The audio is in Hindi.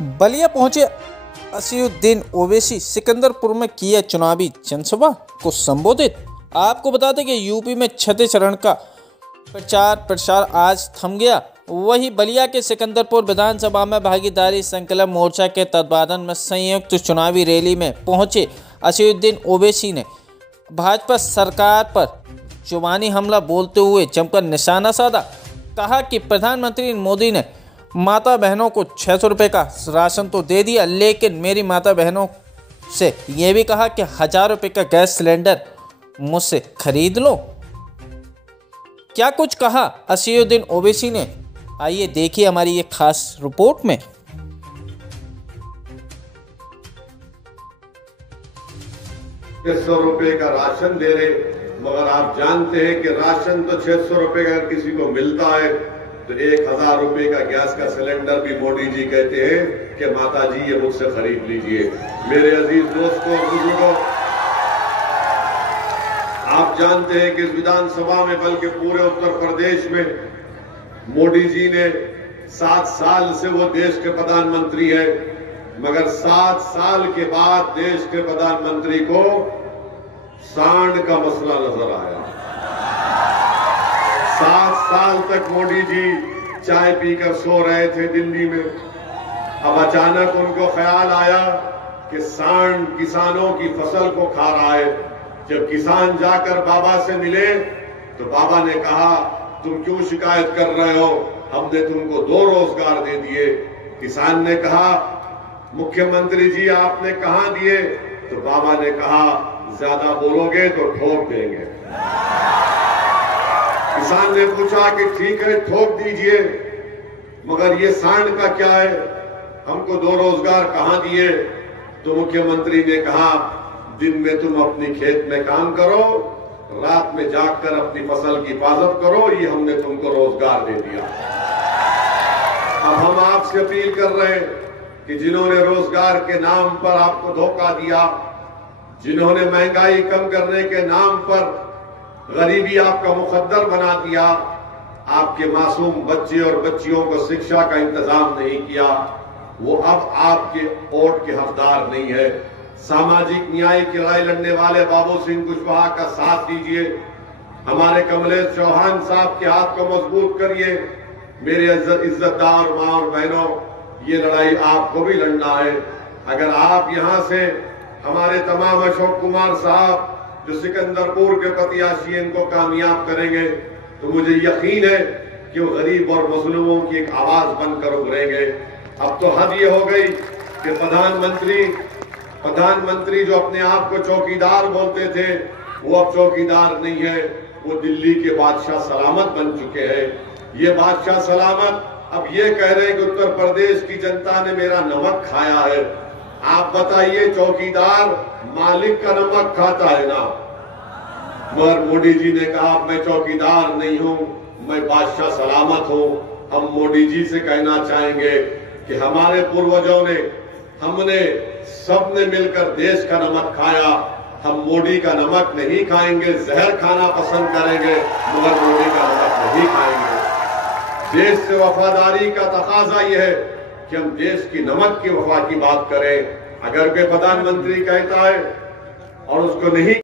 बलिया पहुंचे असदुद्दीन ओवैसी सिकंदरपुर में किया चुनावी जनसभा को संबोधित। आपको बता दें कि यूपी में छठे चरण का प्रचार आज थम गया। वहीं बलिया के सिकंदरपुर विधानसभा में भागीदारी संकल्प मोर्चा के तत्वावधान में संयुक्त चुनावी रैली में पहुंचे असदुद्दीन ओवैसी ने भाजपा सरकार पर जुबानी हमला बोलते हुए जमकर निशाना साधा। कहा कि प्रधानमंत्री मोदी ने माता बहनों को 600 रुपये का राशन तो दे दिया, लेकिन मेरी माता बहनों से ये भी कहा कि 1000 रुपये का गैस सिलेंडर मुझसे खरीद लो। क्या कुछ कहा असदुद्दीन ओवैसी ने, आइए देखिए हमारी ये खास रिपोर्ट में। 600 रुपये का राशन दे रहे, मगर आप जानते हैं कि राशन तो 600 रुपये का अगर किसी को मिलता है तो 1000 रुपये का गैस का सिलेंडर भी मोदी जी कहते हैं कि माता जी ये मुझसे खरीद लीजिए। मेरे अजीज दोस्तों और बुजुर्गों, आप जानते हैं कि इस विधानसभा में बल्कि पूरे उत्तर प्रदेश में मोदी जी ने 7 साल से वो देश के प्रधानमंत्री है, मगर 7 साल के बाद देश के प्रधानमंत्री को सांड का मसला नजर आया। 7 साल तक मोदी जी चाय पीकर सो रहे थे दिल्ली में। अब अचानक उनको ख्याल आया कि सांड किसानों की फसल को खा रहा है। जब किसान जाकर बाबा से मिले तो बाबा ने कहा, तुम क्यों शिकायत कर रहे हो, हमने तुमको 2 रोजगार दे दिए। किसान ने कहा, मुख्यमंत्री जी आपने कहां दिए? तो बाबा ने कहा, ज्यादा बोलोगे तो ठोक देंगे। किसान ने पूछा कि ठीक है ठोक दीजिए, मगर ये सांड का क्या है, हमको 2 रोजगार कहां दिए? तो मुख्यमंत्री ने कहा, दिन में तुम अपनी खेत में काम करो, रात में जागकर अपनी फसल की हिफाजत करो, ये हमने तुमको रोजगार दे दिया। अब हम आपसे अपील कर रहे हैं कि जिन्होंने रोजगार के नाम पर आपको धोखा दिया, जिन्होंने महंगाई कम करने के नाम पर गरीबी आपका मुकद्दर बना दिया, आपके मासूम बच्चे और बच्चियों को शिक्षा का इंतजाम नहीं किया, वो अब आपके वोट के हकदार नहीं है। सामाजिक न्याय की लड़ाई लड़ने वाले बाबू सिंह कुशवाहा का साथ दीजिए, हमारे कमलेश चौहान साहब के हाथ को मजबूत करिए। मेरे इज्जतदार मां और बहनों, ये लड़ाई आपको भी लड़ना है। अगर आप यहां से हमारे तमाम अशोक कुमार साहब जो सिकंदरपुर के प्रत्याशी इनको कामयाब करेंगे तो मुझे यकीन है कि वो गरीब और मजलूमों की एक आवाज बनकर उभरेंगे। अब तो हद ये हो गई कि प्रधानमंत्री जो अपने आप को चौकीदार बोलते थे, वो अब चौकीदार नहीं है, वो दिल्ली के बादशाह सलामत बन चुके हैं। ये बादशाह सलामत अब ये कह रहे हैं कि उत्तर प्रदेश की जनता ने मेरा नमक खाया है। आप बताइए, चौकीदार मालिक का नमक खाता है ना? मगर मोदी जी ने कहा, मैं चौकीदार नहीं हूं, मैं बादशाह सलामत हूं। हम मोदी जी से कहना चाहेंगे कि हमारे पूर्वजों ने, हमने सबने मिलकर देश का नमक खाया, हम मोदी का नमक नहीं खाएंगे, जहर खाना पसंद करेंगे, मगर मोदी का नमक नहीं खाएंगे। देश से वफादारी का तकाजा यह है कि हम देश की नमक की वफा की बात करें। अगर कोई प्रधानमंत्री कहता है और उसको नहीं